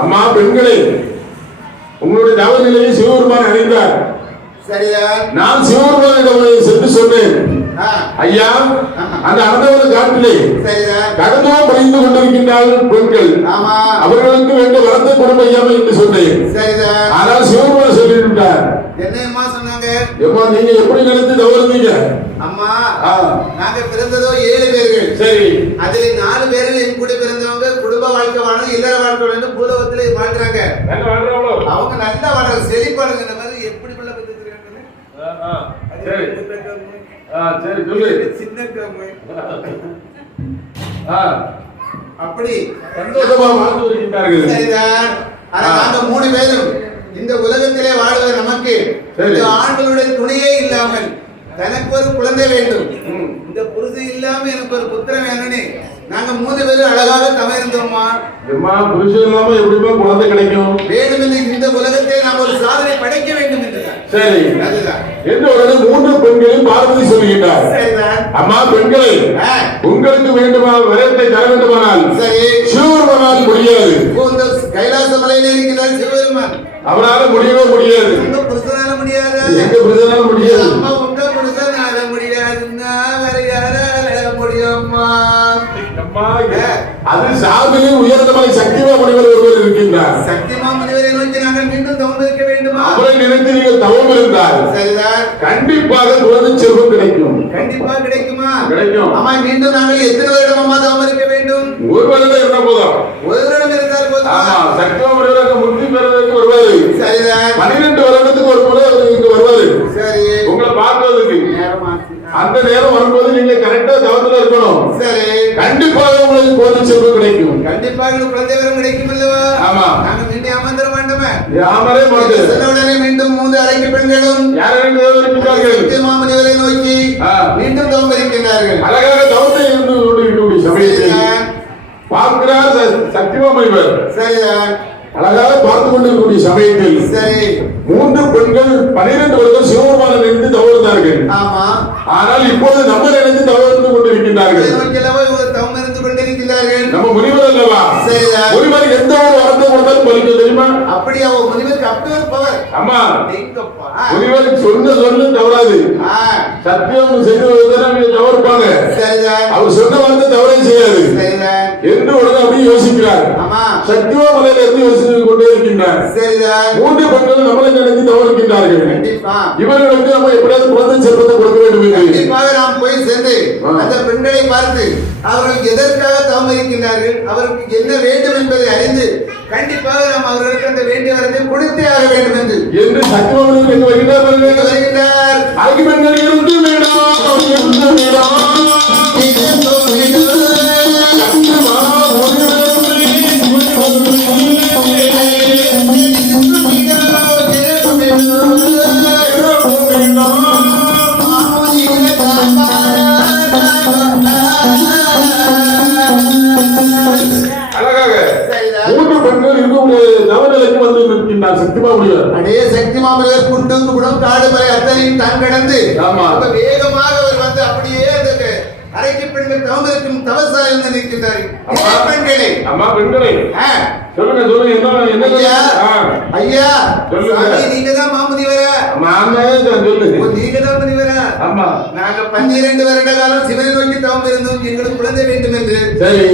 அம்மா பெண்களே உங்களுடைய தவ நிலையை சிவபெருமான் அறிந்தார். சரிதான் நான் சிவபெருமானிடம் சென்று சொன்னேன். ஐயா அந்த அறந்தவர காட்டிலே கடந்தோ பணிந்து கொண்டிருக்கின்றார்கள் பெண்கள். அவர்களுக்கு வேண்டிய வரத்தை ஐயாமை என்று சொன்னேன். ஆனால் சிவபெருமான் சொல்லிவிட்டார். என்னம்மா சொன்னாங்க? எப்பா நீங்க எப்படி நினைத்து தவறுந்தீங்க அம்மா நாங்க பிறந்ததோ ஏழு பேர்கள். சரி. அதுல நாலு பேர்கள் என் கூட பிறந்தவங்க குடும்ப வாழ்க்கை வாழணும் இல்லற வாழ்க்கை வாழணும் பூலோகத்துல வாழ்றாங்க? அவங்க நல்லா வாழ்றாங்க. செழிப்பாடுங்க இந்த மாதிரி எப்படி பிள்ளை சொல்லு. சின்ன கம்மு. ஆ, அப்படி. சந்தோஷமா வாழ்ந்து வருகின்றார்கள். சரிதான். ஆனா ஆ. நாங்க மூணு பேரும். இந்த உலகத்திலே வாழ்வது நமக்கு ஆண்களுடைய துணையே இல்லாமல் தனக்கு ஒரு குழந்தை வேண்டும். இந்த புருஷன் இல்லாம எனக்கு ஒரு புத்திரன் வேணும்னு. நாங்க மூணு பேரும் அழகாக தவிர்ந்தோம்மா எம்மா புருஷன் இல்லாம எப்படிமா குழந்தை கிடைக்கும்? வேண்டும் என்று இந்த உலகத்தை நாம் ஒரு சாதனை படைக்க வேண்டும் என்றுதான் சரி. அதுதான். மூன்று பெண்களையும் பார்வதி சொல்லுகின்றார். அம்மா பெண்களே உங்களுக்கு வேண்டுமா வரத்தை தர வேண்டுமானால்? சரி. சிவபெருமானால் முடியாது கைலாச மலையில இருக்கிறார் சிவபெருமான். அவரால முடியவே முடியாது. உங்க புருஷனால முடியாதா. எங்க புருஷனால முடியாது. அம்மா உங்க புருஷனால முடியாதுன்னா வேற யாரால முடியும்மா? அது சாமியில் உயர்ந்த மலை சக்திவா முனிவர் ஒருவர் இருக்கின்றார். சக்திமா முனிவரை நோக்கி நாங்கள் மீண்டும் தவம் இருக்க வேண்டுமா? அவரை நினைத்து நீங்கள் தவம் இருந்தால் சரிதான். கண்டிப்பாக குழந்தை செல்வம் கிடைக்கும். கண்டிப்பா கிடைக்குமா? கிடைக்கும். ஆமா மீண்டும் நாங்கள் எத்தனை வருடம் அம்மா தவம் இருக்க வேண்டும் ஒரு வருடம் இருந்த போதும் ஒரு வருடம் இருந்தால் போதுமா ஆமா சக்திவா முனிவர் அங்க முக்தி பெறுவதற்கு வருவாரு சரிதான் பன்னிரெண்டு வருடத்துக்கு ஒரு முறை அவர் இங்க வருவாரு சரி உங்களை பார்க்கிறதுக்கு நேரமாச்சு. அந்த நேரம் வரும்போது நீங்க கரெக்டா தவத்துல இருக்கணும் சரி கண்டிப்பாக உங்களுக்கு குழந்தை செல்வம் கிடைக்கும் கண்டிப்பாக எங்களுக்கு குழந்தை வரம் கிடைக்கும் அல்லவா? ஆமா. நாங்க மீண்டும் அமர்ந்திர வேண்டுமே. யாமரே மாட்டு சொன்ன உடனே மீண்டும் மூன்று அறைக்கு பெண்களும் யாரும் இருக்கிறார்கள் சக்திமா முனிவரை நோக்கி. மீண்டும் தவம் இருக்கின்றார்கள் அழகாக தவத்தை இருந்து சமயத்தில். பார்க்கிறார் ச- சக்திவா முனிவர் சரிதான் அழகாக பார்த்து கொண்டிருக்கக்கூடிய சமயத்தில் சரி. மூன்று பெண்கள் பனிரெண்டு வருடம் சிவபெருமானை நினைத்து தவறுந்தார்கள். ஆமா. ஆனால் இப்பொழுது நம்ம நினைத்து தவறு கொண்டிருக்கின்றார்கள். இருந்து நம்ம சரிதான். முனிவர் எந்த ஒரு வரத்தை கொடுத்தாலும் பலிக்க தெரியுமா? அப்படி அவ முனிவருக்கு அப்படி ஒரு பவர். அம்மா எங்கப்பா? முனிவர் சொன்ன சொல்லு தவறாது. சத்தியம் செய்து தவறுப்பாங்க. அவர் சொன்ன வார்த்தை தவறே செய்யாது. என்று உடனே அப்படி யோசிக்கிறார். ஆமா. சத்தியமா மலையில இருந்து யோசித்து கொண்டே இருக்கின்றார்? மூன்று பெண்கள் நம்மளை நினைத்து தவறுகின்றார்கள் கண்டிப்பா. இவர்களுக்கு நம்ம எப்படியாவது குழந்தை செல்வத்தை கொடுக்க வேண்டும் என்று. கண்டிப்பாக நாம் போய் ஆ. அந்த பெண்களை பார்த்து அவர்கள் எதற்காக தவம் இருக்கின்றார்கள் அவருக்கு என்ன வேண்டும் என்பதை அறிந்து கண்டிப்பாக நாம் அவர்களுக்கு அந்த வேண்டிய வரத்தை கொடுத்தே ஆக வேண்டும் என்று. என்று சத்தியவான்கள் எங்க இங்கு வருகின்றார்கள் வருகின்றார். அழகு பெண்கள் இருந்து வேண்டாம். அடே சக்தி மாமல்லர் குண்டும் குடம் காடு மலை அத்தனையும் தான் கடந்து வேகமாக அவர் வந்து அப்படியே அந்த அரைக்கு பெண்கள் தவம் இருக்கும் தவசாலை வந்து நிற்கின்றார்கள் அம்மா. இதே பெண்களே? அம்மா பெண்களே. சொல்லுங்க சொல்லுங்க என்ன ஐயா. ஐயா. சொல்லுங்க. நீங்க தான் மாமுனிவரா மாமே சொல்லு நீங்க தான் ஆமா. நாங்க பன்னிரண்டு வருட காலம் சிவனை நோக்கி தவம் இருந்தோம். எங்களுக்கு குழந்தை வேண்டும் என்று சரி.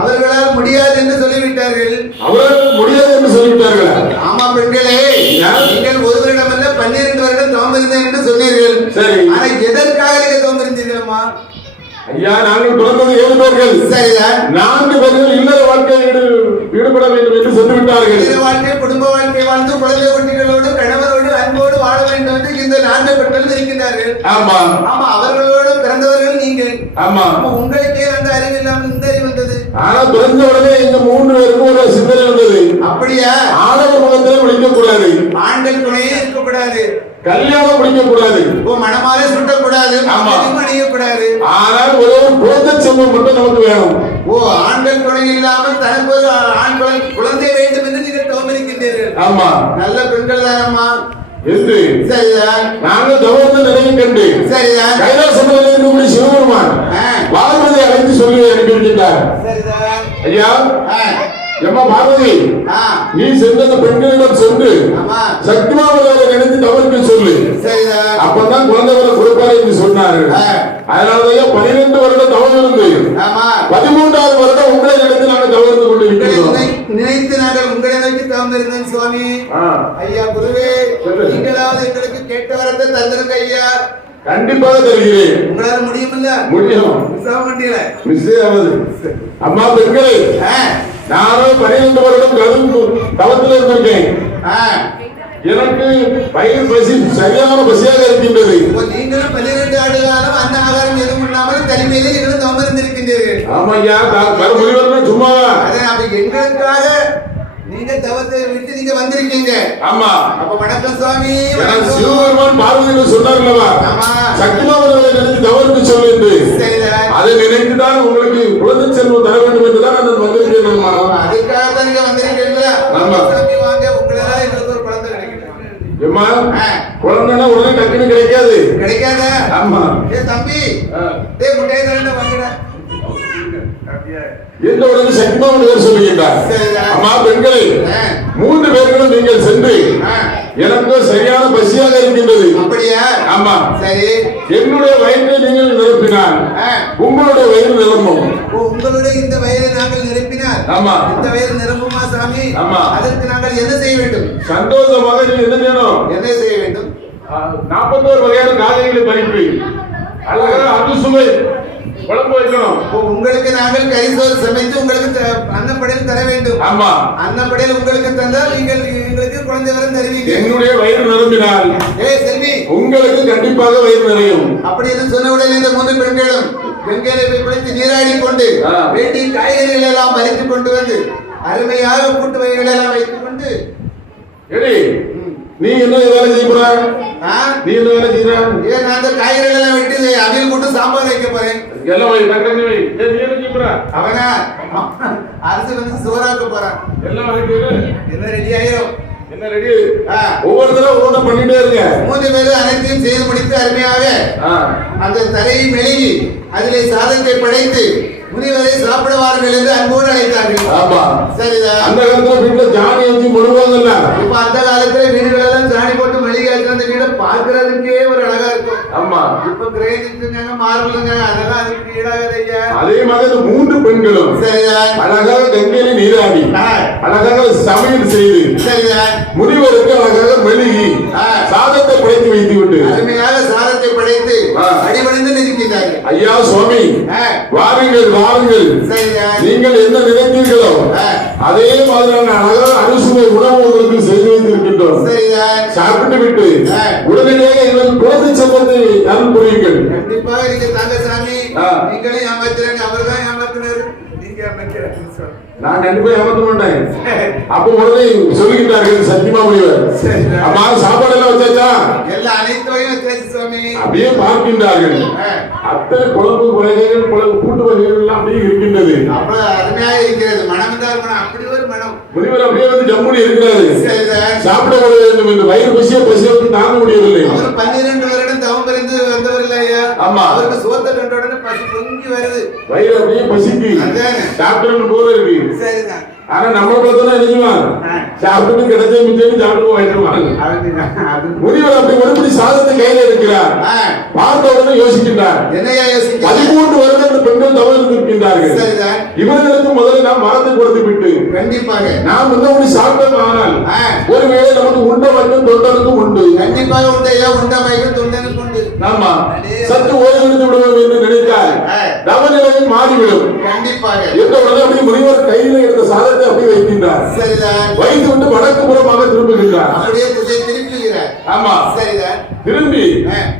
அவர்களால் முடியாது என்று சொல்லிவிட்டார்கள். அவர்கள் முடியாது என்று சொல்லிவிட்டார்களா ஆமா பெண்களே ஐயா. நீங்கள் ஒரு வருடம் அல்ல பன்னிரண்டு வருடம் தவம் இருந்தேன் என்று சொன்னீர்கள் சரி. ஆனா எதற்காக நீங்க தவம் இருந்தீர்களம்மா ஐயா நாங்கள் பிறந்தது ஏழு பேர்கள். சரிதான் நான்கு பேர்கள் இல்லற வாழ்க்கையில் ஈடு- ஈடுபட வேண்டும் என்று சொல்லி விட்டார்கள் மனித வாழ்க்கை குடும்ப வாழ்க்கை வாழ்ந்து குழந்தை குட்டிகளோடு கணவரோடு அன்போடு வாழ வேண்டும் என்று இந்த நான்கு பெண்கள் இருக்கின்றார்கள் ஆமா. ஆமா அவர்களோடு பிறந்தவர்கள் நீங்கள். ஆமா. உங்களுக்கே அந்த அறிவு இல்லாமல் இந்த அறிவு வந்தது. ஆனா பிறந்த உடனே எங்க மூன்று பேருக்கும் ஒரு சிந்தனை வந்தது. அப்படியா? ஆடவர் முகத்திலே விழிக்க கூடாது ஆண்கள் துணையே இருக்கக்கூடாது. கல்யாணம் முடிக்க கூடாது மனமாலே சுட்டக்கூடாது. ஆமா. அணியக்கூடாது ஆனால் ஒரே குழந்தை செல்வம் மட்டும் நமக்கு வேணும். ஓ ஆண்கள் துணை இல்லாமல் தனக்கு ஒரு ஆண் குழந்தை- குழந்தை வேண்டும் என்று நீங்கள் தவம் இருக்கின்றீர்கள் ஆமா. நல்ல பெண்கள் தானம்மா. என்று சரிதான் நாங்கள் தவறு நிலையை கண்டு சரிதான் கைலாசத்தில் இருக்கக்கூடிய சிவபெருமான். வாழ்வதை அழைத்து சொல்லி அனுப்பியிருக்கின்றார் சரிதான் ஐயா? எம்மா பார்வதி நீ சென்ற பெண்களிடம் சென்று ஆமா. சக்திமாவதாவை நினைத்து தவறுக்கு சொல்லு. அப்பதான் குழந்தை வர கொடுப்பாரு என்று சொன்னாரு. அதனாலதான் பனிரெண்டு வருடம் தவறு இருந்து ஆமா. பதிமூன்றாவது வருடம் உங்களை நினைத்து நாங்கள் தவறு கொண்டு நினை- நினைத்து நாங்கள் உங்களை நோக்கி தாமிருந்தேன் சுவாமி. ஐயா குருவே. நீங்களாவது எங்களுக்கு கேட்ட வரத்தை தந்திருங்க ஐயா. கண்டிப்பாக தருகிறேன். உங்களால முடியுமில்ல? முடியும். சாக மாட்டீங்கள மிஸ் ஆகுது அம்மா பெண்களே நானும் பனிரெண்டு வருடம் கரும் தவத்தில் இருந்திருக்கேன். எனக்கு பயிர் பசி சரியான பசியாக இருக்கின்றது. நீங்களும் பன்னிரண்டு ஆண்டு காலம் அன்ன ஆகாரம் எதுவும் இல்லாமல் தனிமையிலே நீங்களும் தவமிருந்திருக்கின்றீர்கள் ஆமாய்யா வர முடிவதுன்னா சும்மாவா? அதை எங்களுக்காக நீங்க தவத்தை விட்டு நீங்க வந்திருக்கீங்க ஆமா அப்ப வணக்கம் சுவாமி. சிவபெருமான் பார்வதியில் சொன்னார்லவா ஆமா. சக்திமாவர்களை நினைத்து தவறுக்கு சொல்லு அதை நினைத்துதான் உங்களுக்கு குழந்தை செல்வம் தர வேண்டும் என்றுதான் நான் வந்திருக்கேன். அதுக்காக தான் நீங்க வந்திருக்கீங்களா ஆமா. வாங்க உங்களால எங்களுக்கு ஒரு குழந்தை. குழந்தைன்னா உடனே டக்குன்னு கிடைக்காது கிடைக்காத ஆமா ஏ தம்பி. டேய் முட்டையை தரேன் வாங்கடா எந்த உடனே சக்திமாவன் சொல்லுகின்றார். அம்மா பெண்களே பேர்களும் நீங்கள் சென்று. எனக்கு சரியான பசியாக இருக்கின்றது. அப்படியா? ஆமா. சரி. என்னுடைய வயிற்றை நீங்கள் நிரப்பினால் ஆ. உங்களுடைய வயிறு நிரம்பும். ஓ, உங்களுடைய இந்த வயதை நாங்கள் நிரப்பினால் ஆமா. இந்த வயது நிரம்புமா சாமி? ஆமா. அதற்கு நாங்கள் என்ன செய்ய வேண்டும்? சந்தோஷமாக நீங்க என்ன செய்யணும்? என்ன செய்ய வேண்டும்? நாற்பத்தோரு வகையான காலைகளை பறிப்பு அழகா அறுசுவை. குழம்பு வைக்கணும். உங்களுக்கு நாங்கள் கரிசோறு சமைத்து உங்களுக்கு அன்னப்படையில் தர வேண்டும். ஆமா. அன்னப்படையில் உங்களுக்கு தந்தால் நீங்கள் எங்களுக்கு குழந்தை வரம் தருவீங்க என்னுடைய வயிறு நிரம்பினால் ஏய் செல்வி. உங்களுக்கு கண்டிப்பாக வயிறு நிறையும். அப்படி என்று சொன்ன உடனே இந்த மூன்று பெண்களும் பெண்களை போய் பிடித்து நீராடி கொண்டு ஆ. வேண்டி காய்கறிகள் எல்லாம் பறித்து கொண்டு வந்து அருமையாக கூட்டு வகைகள் எல்லாம் வைத்துக் கொண்டு நீ என்ன வேலை செய்ய போற? நீ என்ன வேலை செய்யற? ஏன் நான் அந்த காய்கறிகள் எல்லாம் வெட்டி அவியல் போட்டு சாம்பார் வைக்க போறேன். போற அவனா? அரசு வந்து போறான். எல்லாம் வைக்கிற என்ன ரெடி ஆயிரும் என்ன ரெடி ஆ, ஒவ்வொருத்தரும் ஒவ்வொன்று பண்ணிட்டே இருங்க. மூன்று பேரும் அனைத்தையும் செய்து முடித்து அருமையாக. அந்த தரையை மெழுகி அதிலே சாதத்தை படைத்து முனிவரை சாப்பிட வாருங்கள் என்று அன்போடு அழைத்தார்கள். ஆமா. சரிதான் அந்த காலத்துல வீட்டுல ஜானி வச்சு முழுவாங்கல்ல இப்ப அந்த காலத்துல வீடுகள் எல்லாம் போட்டு வச்சு அந்த வீடை பார்க்கறதுக்கே ஒரு அழகா இருக்கும். ஆமா. இப்ப கிரேனிட்டுங்க மார்பிளுங்க அதெல்லாம் அதுக்கு ஈடாகாது ஐயா. அதே மாதிரி மூன்று பெண்களும். சரிதான் அழகாக கங்கையில நீராடி. அழகாக சமையல் செய்து. சரிதான் முனிவருக்கு அழகாக மெழுகி. சாதத்தை படைத்து வைத்து விட்டு அருமையாக சாதத்தை படைத்து. அடிபணிந்து ஐயா சுவாமி வாருங்கள் வாருங்கள். நீங்கள் என்ன நினைத்தீர்களோ. அதே மாதிரியான அழகான அறுசுவை உணவு உங்களுக்கு செய்து வைத்திருக்கின்றோம். சாப்பிட்டு விட்டு. உடனடியாக எங்களுக்கு குழந்தை செல்வத்தை அருள் புரியுங்கள். கண்டிப்பாக நீங்க தாங்க சாமி. நீங்களே ஏமாத்துறாங்க அவர்தான் ஏமாத்துனாரு நீங்க ஏமாத்துறாங்க சாமி. நான் கண்டிப்பா ஏமாத்த மாட்டேன் அப்ப உடனே சொல்லுகின்றார்கள் சத்தியமா முனிவர். அம்மா சாப்பாடு எல்லாம் வச்சாச்சா? எல்லா அனைத்து வகையும் வச்சாச்சு சுவாமி. அப்படியே பார்க்கின்றார்கள். அத்தனை குழம்பு வகைகள் குழம்பு கூட்டு வகைகள் எல்லாம் அப்படியே இருக்கின்றது. அருமையாக இருக்கிறது. மனம் அப்படி ஒரு மனம். முனிவர் அப்படியே வந்து ஜம்முனி இருக்கிறாரு. சாப்பிட வேண்டும் என்று வயிறு பசிய பசியை தாங்க முடியவில்லை. பன்னிரண்டு வருடம் தவம் இருந்து வந்தவர் இல்லையா? ஆமா. அவருக்கு சோத்த பசி பொங்கி வருது. வயிறு அப்படியே பசிக்கு. சாப்பிடணும் போல இருக்கு. சரிதான். ஆனா நம்ம பார்த்தா நினைச்சுவான் ஆ. சாப்பிட்டு கிடைச்ச மிச்சம் சாப்பிட்டு வாங்கிடுவாங்க முனிவர் அப்படி மறுபடி சாதத்தை கையில இருக்கிறார் பார்த்த உடனே யோசிக்கின்றார். என்னையா யோசிக்க பதிமூன்று வருடம் பெண்கள் தவறு இருக்கின்றார்கள் இவர்களுக்கு முதல்ல நாம் மரத்தை கொடுத்து விட்டு கண்டிப்பாக. நாம் வந்து அப்படி சாப்பிட்டோம் ஆனால். ஒருவேளை நமக்கு உண்ட வைக்கும் தொண்டனுக்கும் உண்டு. கண்டிப்பாக உண்டையா உண்டமைக்கு தொண்டனுக்கு உண்டு. ஆமா. சற்று ஓய்வு எடுத்து விடுவோம் என்று நினைத்தால் ஆ. தவநிலையில் மாறிவிடும். கண்டிப்பாக. என்ற உடனே அப்படி முனிவர் கையில எடுத்த சாதத்தை அப்படியே வைக்கின்றார். சரிதான். வைத்து விட்டு வடக்கு புறமாக திரும்புகின்றார். அப்படியே திசை திருப்புகிறார் ஆமா. சரிதான். திரும்பி.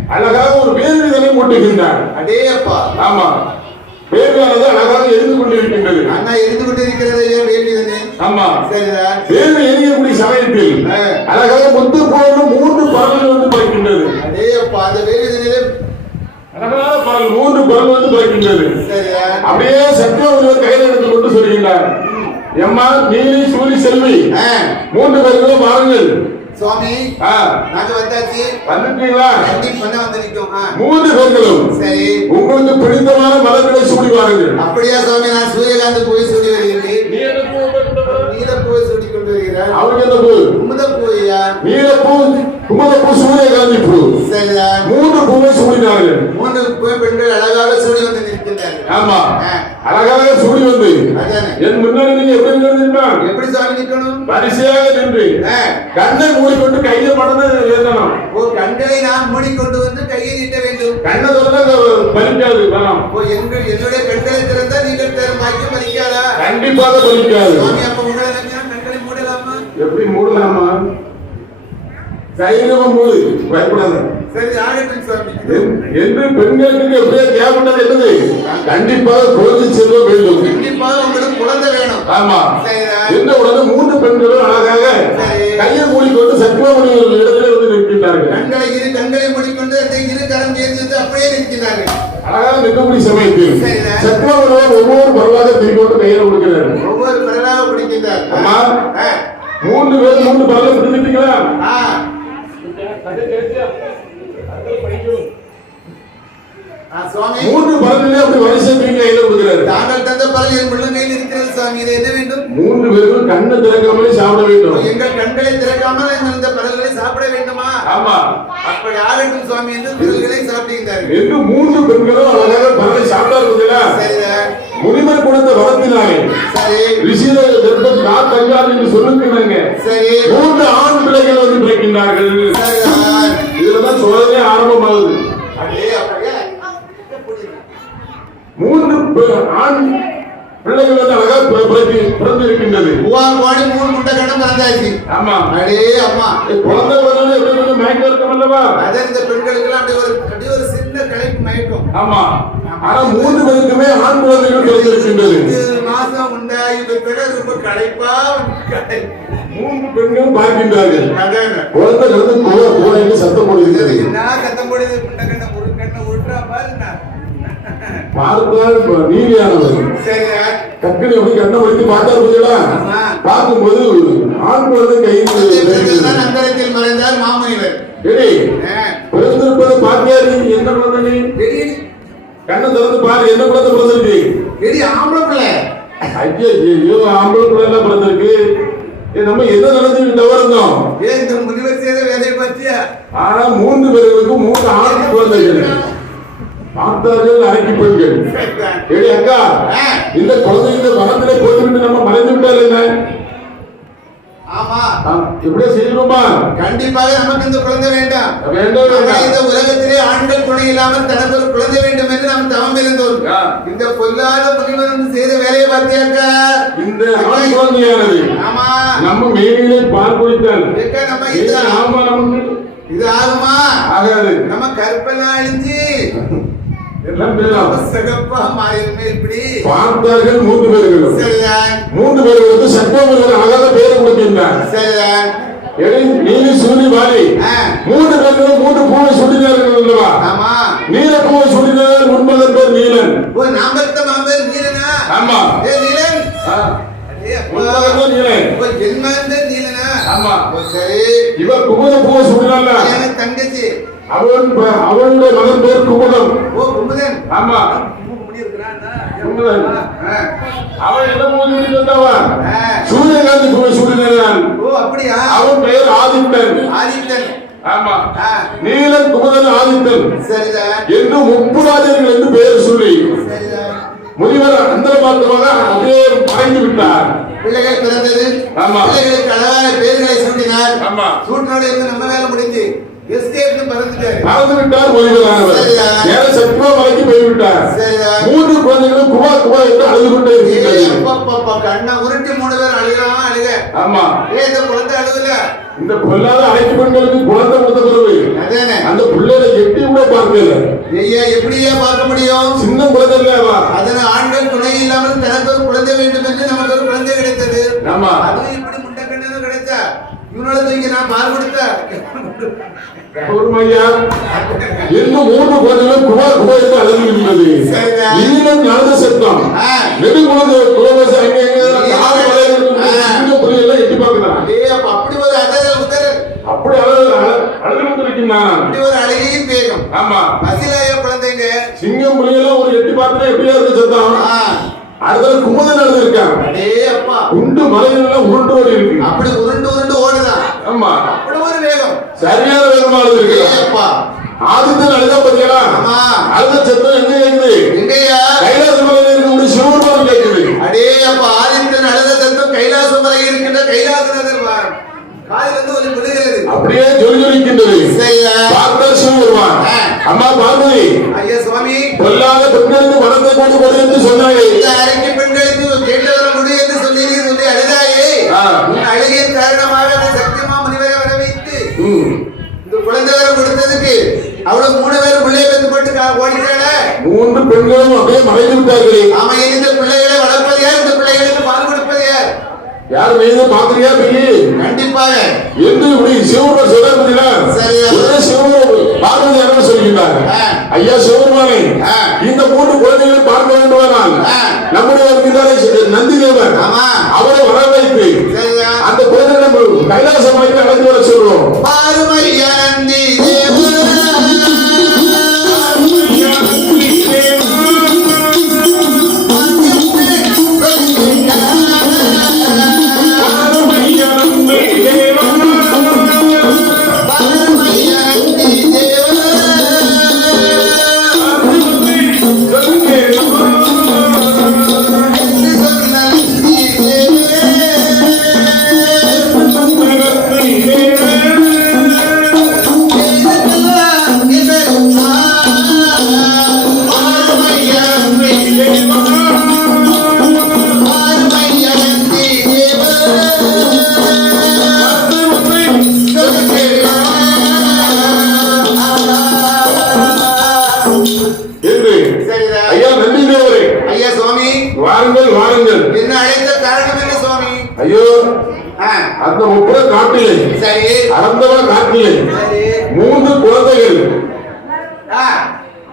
அழகாக ஒரு வேறு இதனை மூட்டுகின்றார். அடேயப்பா ஆமா. வேர்வையானது அழகாக எரிந்து கொண்டிருக்கின்றது. அண்ணா இருந்து கொண்டு இருக்கிறது வேண்டியதுன்னு ஆமா. சரிதான். வேர்வை எரியக்கூடிய சமயத்தில். அழகாக முத்து போன மூன்று பறவைகள் வந்து பார்க்கின்றது அடேயப்பா அந்த வேண்டியதுன்னு அழகான பறவை வந்து சரிதான் அப்படியே சத்தியம் ஒருவர் கையில் எடுத்துக் கொண்டு சொல்கின்றார். எம்மா நீலி சூரி செல்வி மூன்று பேர்களும் வாருங்கள் சுவாமி நாங்க வந்தாச்சு. வந்துட்டீங்களா? பண்ண வந்து நிற்கும். ஆ, மூன்று பேர்களும். சரி. உங்களுக்கு பிடித்தமான மலர்களை சூடி வாருங்கள் அப்படியா சுவாமி நான் சூரியகாந்த் போய் சொல்லி வருகிறேன். நீ எனக்கு நீலப்பூவை சூட்டிக் கொண்டு வருகிறார். அவருக்கு என்ன பூ? ஐயா நீலப்பூ. குமுதப்பூ சூரியகாந்தி பூ சரிதான். மூன்று பூவை சூடினார்கள். மூன்று பெண்கள் அழகாக சூடி வந்து நிற்கின்றார்கள். ஆமா. அழகாக சூடி வந்து. என் முன்னாடி நீங்க எப்படி நின்றுமா எப்படி சாமி நிற்கணும்? வரிசையாக நின்று. கண்ணை மூடிக்கொண்டு கையை மடந்து ஏற்றணும். ஓ கண்களை நாம் மூடிக்கொண்டு வந்து கையை நீட்ட வேண்டும். கண்ணை அது பலிக்காது பலம். ஓ எங்கள் என்னுடைய கண்களை திறந்தா நீங்கள் தரும் பாக்கியம் மதிக்காதா கண்டிப்பாக பலிக்காது. சுவாமி அப்ப உங்களை கண்களை மூடலாமா? எப்படி மூடலாமா? தைரியமா மூடு பயப்படாத. சரி ஆகட்டும் என்று பெண்களுக்கு எப்படியா தேவைப்பட்டது என்னது? கண்டிப்பாக குழந்தை செல்வ வேண்டும். கண்டிப்பாக உங்களுக்கு குழந்தை வேணும். ஆமா. என்ற உடனே மூன்று பெண்களும் அழகாக. கையை மூடிக்கொண்டு ஒரு இடத்துல வந்து நிற்கின்றார்கள். கண்களை இரு கண்களை மூடிக்கொண்டு அந்த இரு கரம் அப்படியே நிற்கிறார்கள் அழகாக நிற்கக்கூடிய சமயத்தில். சத்யமணிவர் ஒவ்வொரு பரவாக திருப்பி கையில கொடுக்கிறார். ஒவ்வொரு பிறலாக பிடிக்கின்றார். அம்மா. ஆ. மூன்று பேர் மூன்று பரவாக பிடிச்சிட்டீங்களா? மூன்று பரத்திலே அப்படி வரிசை தூக்கி கையில கொடுக்கிறாரு. தாங்கள் தந்த பரல் என் இருக்கிறது சுவாமி. இது என்ன வேண்டும்? மூன்று பேரும் கண்ணை திறக்காமலே சாப்பிட வேண்டும். எங்கள் கண்களை திறக்காமல் இந்த பரல்களை சாப்பிட வேண்டுமா? ஆமா. அப்படி ஆகட்டும் சுவாமி என்று பரல்களை சாப்பிடுகிறார்கள் என்று மூன்று பெண்களும் அழகாக சாப்பிட்டார்கள் சரிதான் முனிவர் கொடுத்த வரத்தினாலே. சரி. ரிஷித கர்ப்பம் நான் தங்காது என்று சொல்லுகிறாங்க சரி. மூன்று ஆண் பிள்ளைகள் வந்து பிறக்கின்றார்கள். சோதனை ஆரம்பமாகுது. மூன்று ஆண் பிள்ளைகள் வந்து அழகா பி- பிறக்கி பிறந்து இருக்கின்றது மூவார் கோடி மூணு முட்டை கண்டம் பிறந்தாச்சு ஆமா. அடே அம்மா. குழந்தை பிறந்தது எப்படி கொஞ்சம் மயக்கம் இருக்கும் அல்லவா? அதான் இந்த பெண்களுக்கெல்லாம் அப்படி ஒரு அப்படி ஒரு சின்ன கலைப்பு மயக்கம். ஆமா. ஆனா மூன்று பேருக்குமே ஆண் குழந்தைகள் பிறந்திருக்கின்றது. மாசம் உண்டா இது பெற ரொம்ப களைப்பா வந்து மூன்று பெண்கள் பார்க்கின்றார்கள். குழந்தை கிடந்து கூட கூட என்று சத்தம் போடுகிறது. என்ன சத்தம் போடுது? முட்டை கண்ணை முரு கண்ணை உருட்டுறா பாருங்க பார்த்தால் நீதியானவர். சரிதான் டக்குனு எப்படி கண்ணை வலித்து பார்த்தார் பார்த்தீங்களா. பார்க்கும்போது ஆண் குழந்தை கையில் தான் அந்தரத்தில் மறைந்தார் மாமுனிவர். பிறந்திருப்பதை பார்த்தியாரு என்ன குழந்தை கண்ணை திறந்து பாரு என்ன குழந்தை பிறந்திருக்கு? ஆம்பளை பிள்ளை. ஐயோ ஆம்பளை குழந்தை எல்லாம் பிறந்திருக்கு. நம்ம என்ன நினைச்சுட்டு தவறுந்தோம் ஏன் இந்த முனிவர் செய்த வேலையை பார்த்தியா? ஆனா மூன்று பேர்களுக்கு மூன்று ஆண் குழந்தைகள். பார்த்தார்கள் அரைக்கி பெண்கள் சரிதான். ஏடி அக்கா. இந்த குழந்தை இந்த மரத்திலே போட்டுவிட்டு நம்ம மறைந்து விட்டால் என்ன? ஆமா. எப்படியா செய்யணுமா கண்டிப்பாக நமக்கு இந்த குழந்தை வேண்டாம். வேண்டும்? இந்த உலகத்திலே ஆண்கள் துணை இல்லாமல் தனக்கு ஒரு குழந்தை வேண்டும் என்று நாம் தவம் இருந்தோம். இந்த பொல்லாத வந்து செய்த வேலையை பார்த்தியாக்கா? இந்த குழந்தையானது ஆமா. நம்ம மேனிலே பால் குடித்தால் நம்ம இது ஆமா நமக்கு இது ஆகுமா? ஆகாது. நம்ம கற்பெல்லாம் அழிஞ்சு பார்த்தார்கள் மூன்று பேர்களும். மூன்று பேர்களுக்கு சட்டமன்ற அழகாக சரிதான் எடை நீலி சூரி வாரி. மூன்று பேர்களும் மூன்று பூவை சுடினார்கள் அல்லவா? ஆமா. நீல பூவை சுடினார் உண்பதன் பேர் நீலன்? ஆமா. நீலன்? நீலன். ஆமா. சரி. இவர் குமுத பூவை எனக்கு தங்கச்சி? அவன் அவனுடைய மகன் பேர் குமுதம். ஓ குமுதன். ஆமா? குமுதன். அவன் என்ன சுடி வந்தவன். சூரியகாந்தி பூவை சுடினான் ஓ அப்படியா? அவன் பெயர் ஆதித்தன். ஆதித்தன். ஆமா. நீலன் குமுதன் ஆதித்தன். சரிதான் என்று முப்புராஜர்கள் என்று பெயர் சொல்லி முனிவர் அந்தரமாத்தமாக அப்படியே மறைந்து விட்டார். பிள்ளைகள் பிறந்தது. ஆமா. பிள்ளைகளுக்கு அழகான பேர்களை சூட்டினார். ஆமா. சூட்டினோட இருந்து நம்ம வேலை முடிஞ்சு. எஸ்கேப்னு பறந்துட்டாரு. மறந்து விட்டார் முனிவரானவர் சரியா. நேர சத்மா மலைக்கு போய்விட்டார். மூன்று குழந்தைகளும் குவா குவா என்று அழுது கொண்டே அப்பப்பப்பா, கண்ணை உருட்டி மூணு பேர் அழுகிறான் அழுக? ஆமா. ஏ இந்த குழந்தை அழுகல. இந்த பொல்லாத அனைத்து பெண்களுக்கு குழந்தை கொடுத்த பிறகு அந்த பிள்ளைகளை எட்டி கூட பார்க்கல. ஐயா எப்படியா பார்க்க முடியும்? சின்ன குழந்தை அதன ஆண்கள் துணை இல்லாமல் தனக்கு ஒரு குழந்தை வேண்டும் என்று நமக்கு ஒரு குழந்தை கிடைத்தது. ஆமா. அதுவும் இப்படி பால் கொடுத்தா பொறுமையா? இன்னும் மூன்று அழுது இருந்தது சரியா. நீளம் ஞான சத்தம் ஆ. நெடு குழந்தை குலவச புள்ளியெல்லாம் எட்டி பார்க்கிறான் அப்படி ஒரு அப்படி அழகு ஒரு அழகியின் வேகம் ஆமா. பசிலாய குழந்தைங்க. சிங்கம் புலியெல்லாம் ஒரு எட்டி பார்த்தா எப்படியா இருக்கு சத்தம்? ஆ, அடுத்த குமுதம் நடந்திருக்காங்க அடே அப்பா. குண்டு மலைகள் உருண்டு ஓடி இருக்கு அப்படி உருண்டு உருண்டு ஓடுதான் ஆமா. அப்படி ஒரு வேகம். சரியான வேகமானது அடே இருக்கு அப்பா. ஆதித்தன் அழுதா பாத்தீங்களா ஆமா. அழுத சத்தம் எங்க கேக்குது? எங்கய்யா கைலாச மலையில இருக்கக்கூடிய சிவபெருமான் கேக்குது. அடே அப்பா ஆதித்தன் அழுத சத்தம் கைலாச மலை இருக்கின்ற கைலாசநாதர் காலில் வந்து ஒரு விழுகிறது. அப்படியே ஜொலி ஜொலிக்கின்றது? பார்த்தா சிவபெருமான். அம்மா பார்வதி ஐயா சுவாமி. பொல்லாத பெண்களுக்கு வனத்தை கொண்டு கொடு என்று சொன்னாங்க இந்த அறைக்கு பெண்களுக்கு கேட்டு வர முடியும் என்று சொல்லி நீ சொல்லி அழுதாயே. ஆ. உன் அழுகையின் காரணமாக அந்த சத்தியமா முனிவரை வர வைத்து. இந்த குழந்தை வரம் கொடுத்ததுக்கு அவ்வளவு மூணு பேரும் பிள்ளைய வந்து போட்டு ஓடிட்டாள மூன்று பெண்களும் அப்படியே மறைந்து விட்டார்களே. ஆமா இந்த பிள்ளைகளை வளர்ப்பது யார்? இந்த பிள்ளைகளுக்கு பால் கொடுப்பது யார்? யார் மீது பாக்குறியா பெரிய கண்டிப்பாக. என்று இப்படி சொல்ல முடியல சரி. பார்வதி ஆ. ஐயா சிவபெருமானே ஆ. இந்த மூன்று குழந்தைகளை பார்க்க வேண்டுமானால். நம்முடைய வருகிறாரே நந்தி தேவர் ஆமா. அவரை வர வைத்து அந்த குழந்தைகளை நம்ம கைலாச மலைக்கு அழைத்து வர சொல்றோம் பாருமையா நந்தி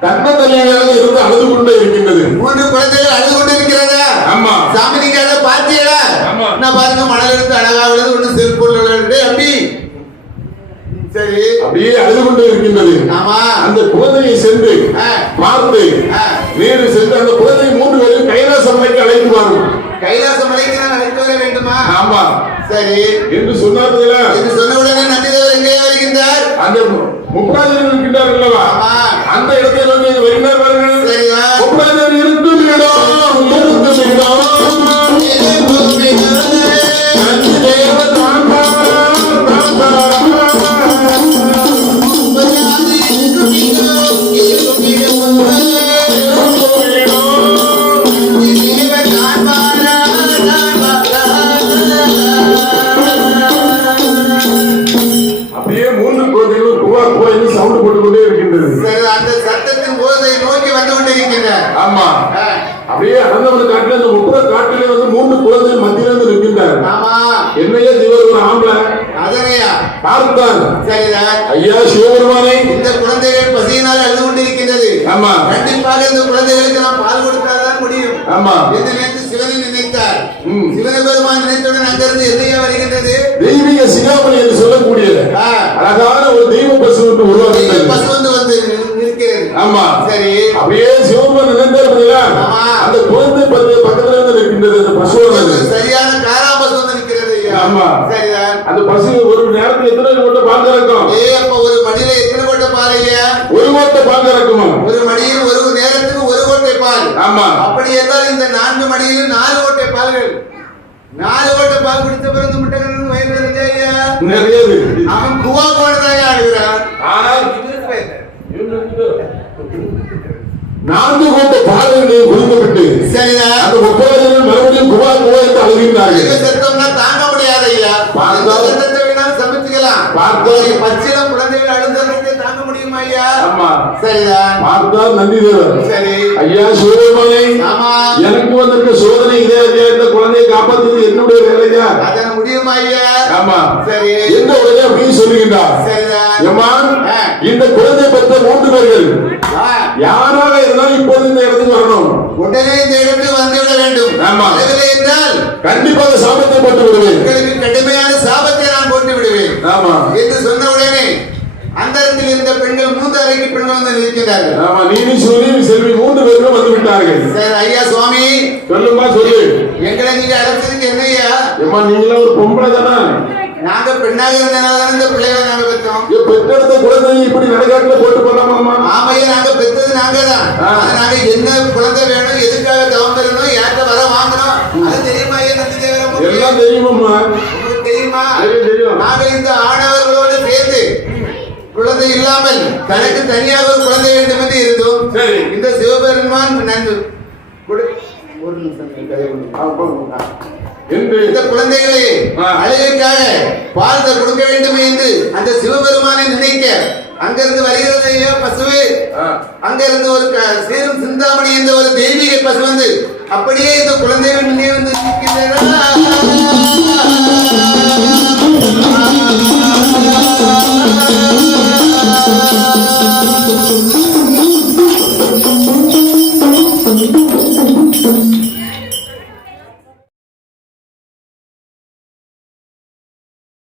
கண்ண தலையாக இருந்து அழுது கொண்டே இருக்கின்றது. மூன்று குழந்தைகள் அழுது கொண்டிருக்கிறதா ஆமா. சாமி நீங்க அதை பார்த்தீங்களா ஆமா. நான் பாருங்க மணல் எடுத்து அழகா விழுது ஒண்ணு செருப்புள்ள விழுது அப்படி சரி. அப்படியே அழுது கொண்டே இருக்கின்றது. ஆமா. அந்த குழந்தையை சென்று. பார்த்து. நேரு சென்று அந்த குழந்தை மூன்று பேரும் கைலாச மலைக்கு அழைத்து வரும். கைலாச மலைக்கு நான் அழைத்து வர வேண்டுமா? ஆமா. சரி. என்று சொன்னார்களா? என்று சொன்ன உடனே நந்திதேவர் எங்கே வருகின்றார்? அந்த முப்பராஜர்கள் இருக்கின்றார்கள் அல்லவா. அந்த இடத்தை நோக்கி வருகிறார் பாருங்கள். ஆமா. என்று நினைத்து சிவனை நினைத்தார். சிவன பெருமான் நினைத்தவுடன் அங்கிருந்து என்னையா வருகின்றது? தெய்வீக சிகாமணி என்று சொல்லக்கூடியது. அழகான ஒரு தெய்வ பசு ஒன்று பசு வந்து வந்து இருக்கிறது ஆமா. சரி. அப்படியே சிவபெருமான் நினைந்தார். அந்த குழந்தை பக்கத்துல இருந்து நிற்கின்றது அந்த சரியான காராபசு வந்து நிற்கிறது. ஆமா. சரிதான். அந்த பசு ஒரு நேரத்துக்கு எத்தனை கொண்டு பால் கறக்கும்? ஏ அப்ப ஒரு மடியில எத்தனை கொட்ட பால் ஒரு கோட்டை பால் கறக்குமா? ஒரு மடியில் ஒரு நேரத்துக்கு ஒரு கோட்டை பால். ஆமா. பால்கள் நாலு கோட்டை பால் குடித்த பிறகு முட்டைகள் வயிறு நிறைஞ்சா ஐயா நிறைய இருக்கு. அவன் குவா போனதாக ஆடுகிறான். ஆனால். நான்கு கோட்டை பால்களை குடித்து விட்டு சரிதான் அந்த முப்பதாயிரம் மறுபடியும் குவா குவா என்று அழுகின்றார்கள். சத்தம்னா தாங்க முடியாது ஐயா பார்த்தா- எந்த சத்தத்தை வேணாலும் சமைச்சுக்கலாம் பார்த்தா- பச்சிலம் ஆமா சரிதான். பார்த்தார் நந்தி தேவர். சரி. ஐயா சிவபெருமானே ஆமா. எனக்கு வந்திருக்க சோதனை இதே ஐயா இந்த குழந்தையை காப்பாற்றுவது என்னுடைய வேலையா அதன முடியுமா ஐயா? ஆமா. சரி. எந்த உடனே அப்படின்னு சொல்லுகின்றார்? சரிதான். ஏம்மா ஆ. இந்த குழந்தை பெற்ற மூன்று பேர்கள் யாராக இருந்தாலும் இப்போது இந்த இடத்துக்கு வரணும். உடனே இந்த இடத்துக்கு வந்து விட வேண்டும். ஆமா. வரவில்லை என்றால் கண்டிப்பாக சாபத்தை போட்டு விடுவேன். உங்களுக்கு கடுமையான சாபத்தை நான் போட்டு விடுவேன். ஆமா. என்று சொன்ன அந்தரத்தில் இருந்த பெண்கள் மூன்று அறைக்கு பெண்கள் வந்து நிற்கிறார்கள். ஆமா நீதி சொல்லி செல்வி மூன்று பேரும் வந்து விட்டார்கள். சார் ஐயா சுவாமி. சொல்லுமா சொல்லு. எங்களை நீங்க அழைச்சதுக்கு என்னய்யா ஏம்மா நீங்களா ஒரு பொம்பளை தானே? நாங்க பெண்ணாக இருந்தனால தான் இந்த பிள்ளைகளை நாங்க பெற்றோம். பெற்றெடுத்த குழந்தையை இப்படி நடுக்காட்டுல போட்டு போடலாமாம்மா? ஆமையா நாங்க பெற்றது நாங்க தான். நாங்க என்ன குழந்தை வேணும் எதுக்காக தவம் பெறணும் யார்கிட்ட வர வாங்கணும் அது தெரியுமா ஐயா நந்தி தேவரமூர்த்தி? எல்லாம் தெரியுமாம்மா? தெரியும், தெரியும். நாங்க இந்த ஆடவர்களோடு சேர்ந்து குழந்தை இல்லாமல் தனக்கு தனியாக ஒரு குழந்தை வேண்டும் என்று இருந்தோம். இந்த சிவபெருமான் நன்கு கொடு- ஒரு நிமிஷம் இந்த குழந்தைகளை. அழகிற்காக பாலத்தை கொடுக்க வேண்டும் என்று அந்த சிவபெருமானை நினைக்க அங்கிருந்து வருகிறது ஐயா பசுவே. அங்கிருந்து ஒரு சீரும் சிந்தாமணி என்ற ஒரு தெய்வீக பசு வந்து அப்படியே இந்த குழந்தைகள் முன்னே வந்து நிற்கின்றன